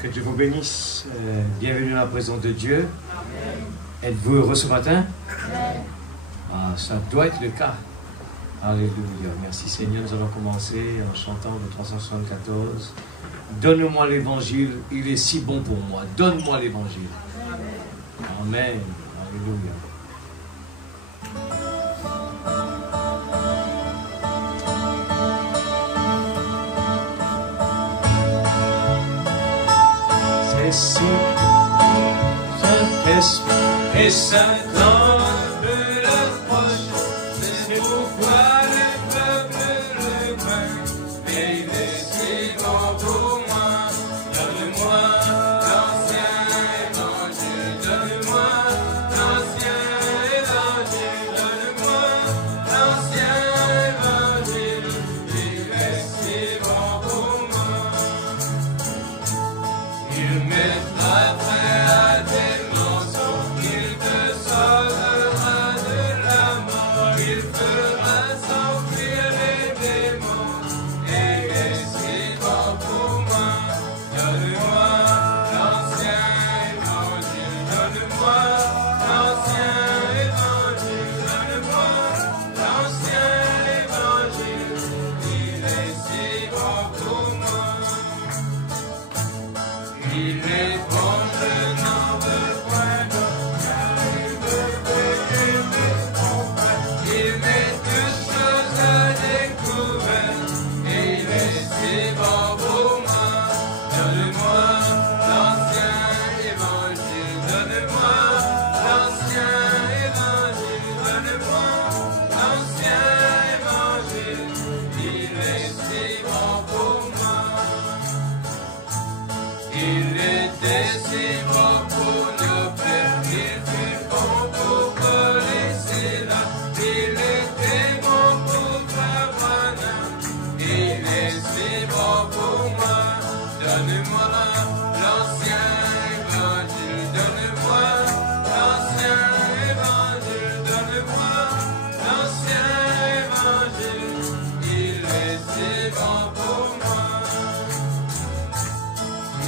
Que Dieu vous bénisse. Bienvenue dans la présence de Dieu. Êtes-vous heureux ce matin? Ah, ça doit être le cas. Alléluia. Merci Seigneur. Nous allons commencer en chantant le 374. Donne-moi l'évangile, il est si bon pour moi. Donne-moi l'évangile. Amen. Alléluia. C'est si Saint-Esprit et Saint-Ange de l'approche, c'est pourquoi le peuple le craint, mais il est si bon pour moi. Donne-moi l'ancien évangile, donne-moi l'ancien évangile, donne-moi l'ancien évangile, il est si bon pour moi. Il mettra près à tes mensonges, il te sauvera de la mort, il fera sortir les démons, et il est si bon pour moi. Donne-moi l'ancien évangile, donne-moi l'ancien évangile, donne-moi l'ancien évangile, il est si bon pour moi. Il est bon, je n'en veux point d'autre, car il veut payer mes trompes. Il met toutes choses à découvert, et il est si bon pour moi. Donne-moi l'ancien évangile, donne-moi l'ancien évangile, donne-moi l'ancien évangile, il est si bon pour moi. Il était si bon pour nos pères, il fut bon pour Paul et Silas, il était bon pour Abraham, il est si bon pour moi. Donne-moi l'ancien évangile, donne-moi l'ancien évangile, donne-moi l'ancien évangile, il est si bon pour moi.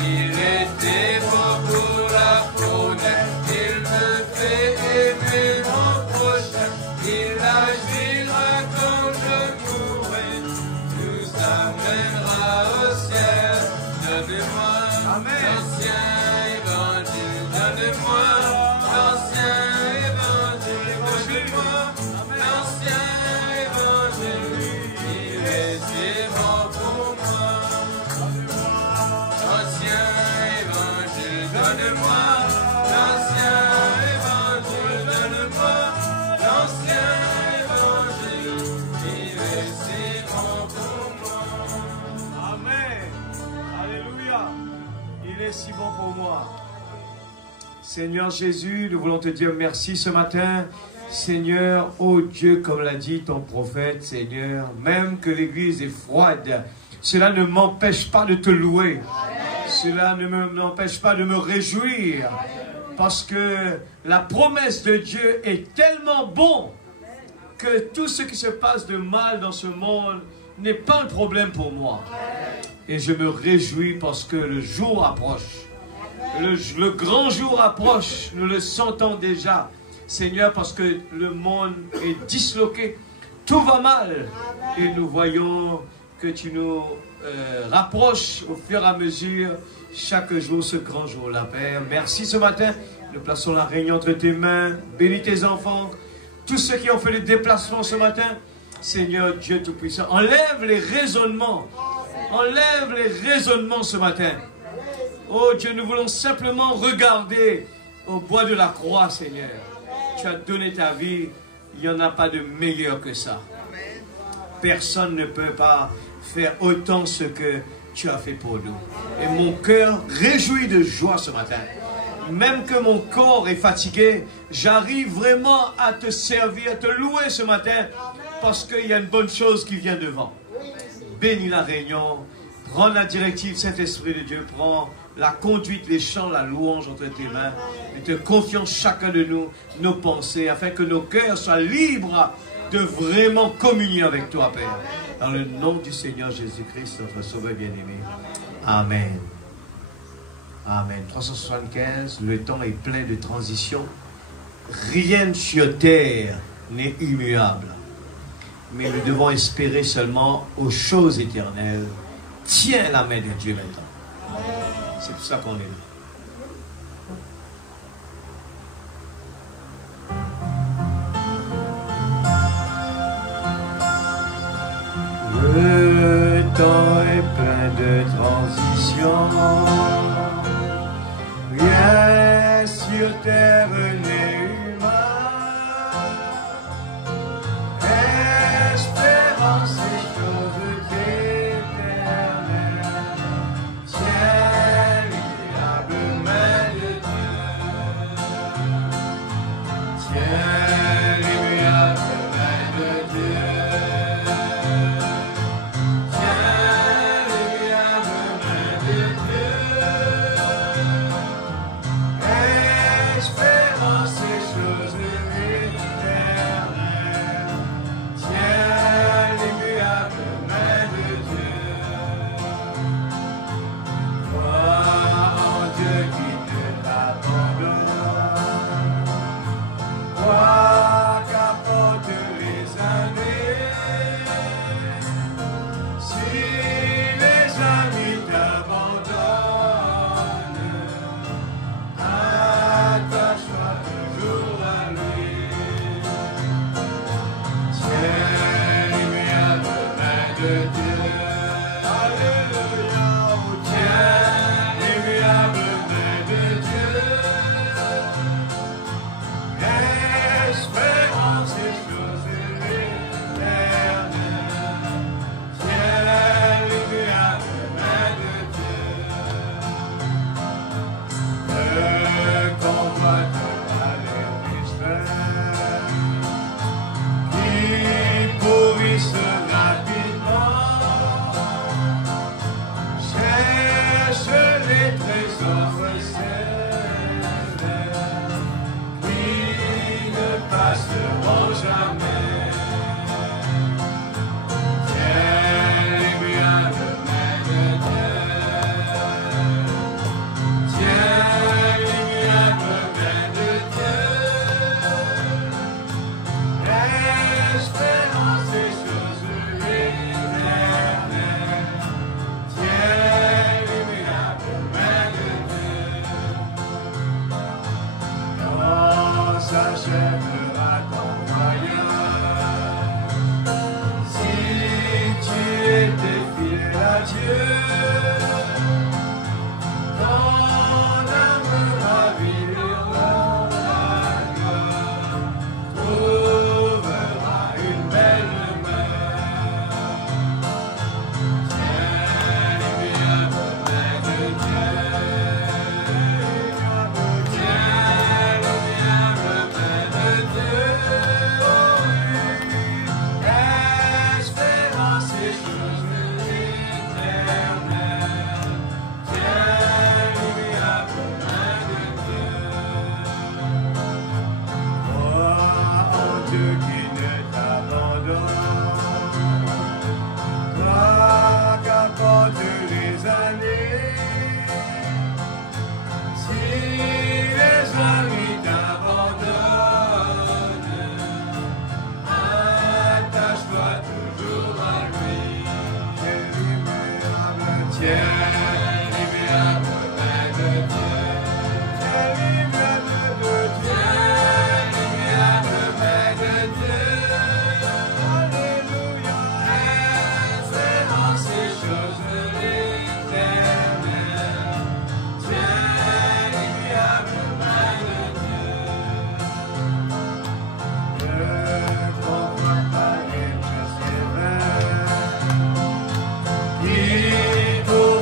Il était bon pour la faune, il me fait aimer mon prochain, il agira quand je mourrai, nous amènera au ciel. Donne-moi l'ancien évangile, donne-moi l'ancien évangile, donne-moi l'ancien évangile, il est si bon pour moi. L'ancien évangile, donne-moi l'ancien évangile, donne-moi l'ancien évangile, il est si bon pour moi. Amen. Alléluia. Il est si bon pour moi. Seigneur Jésus, nous voulons te dire merci ce matin. Seigneur, ô Dieu, comme l'a dit ton prophète, Seigneur, même que l'église est froide, cela ne m'empêche pas de te louer. Cela ne m'empêche pas de me réjouir. Parce que la promesse de Dieu est tellement bon que tout ce qui se passe de mal dans ce monde n'est pas un problème pour moi. Et je me réjouis parce que le jour approche. Le grand jour approche. Nous le sentons déjà. Seigneur, parce que le monde est disloqué. Tout va mal. Et nous voyons que tu nous rapproches au fur et à mesure, chaque jour, ce grand jour-là, Père. Merci ce matin. Nous plaçons la réunion entre tes mains. Bénis tes enfants. Tous ceux qui ont fait les déplacements ce matin, Seigneur Dieu Tout-Puissant, enlève les raisonnements. Enlève les raisonnements ce matin. Oh Dieu, nous voulons simplement regarder au bois de la croix, Seigneur. Tu as donné ta vie. Il n'y en a pas de meilleur que ça. Personne ne peut pas faire autant ce que tu as fait pour nous. Et mon cœur réjouit de joie ce matin. Même que mon corps est fatigué, j'arrive vraiment à te servir, à te louer ce matin, parce qu'il y a une bonne chose qui vient devant. Bénis la réunion, prends la directive, Saint-Esprit de Dieu, prends la conduite, les chants, la louange entre tes mains, et te confions chacun de nous, nos pensées, afin que nos cœurs soient libres de vraiment communier avec toi, Père. Dans le nom du Seigneur Jésus-Christ, notre Sauveur bien-aimé. Amen. Amen. 375, le temps est plein de transitions. Rien sur terre n'est immuable. Mais nous devons espérer seulement aux choses éternelles. Tiens la main de Dieu maintenant. C'est pour ça qu'on est là. Le temps est plein de transitions. Rien sur terre n'est humain. Espérance et choses éternelles. Tiens l'immuable main de Dieu. Tiens l'immuable main de Dieu.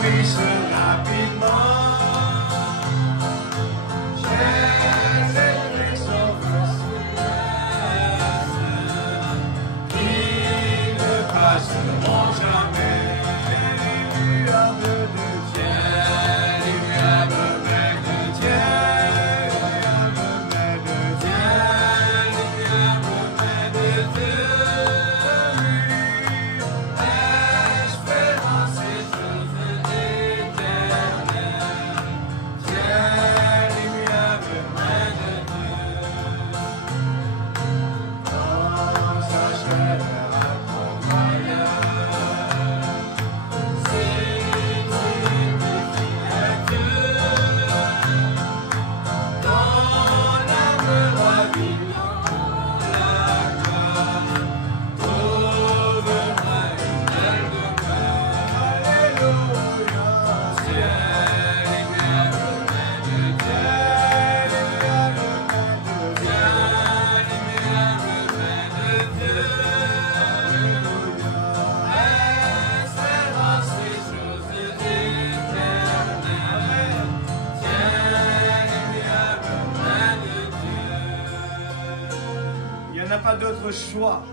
He Elle n'a pas d'autre choix.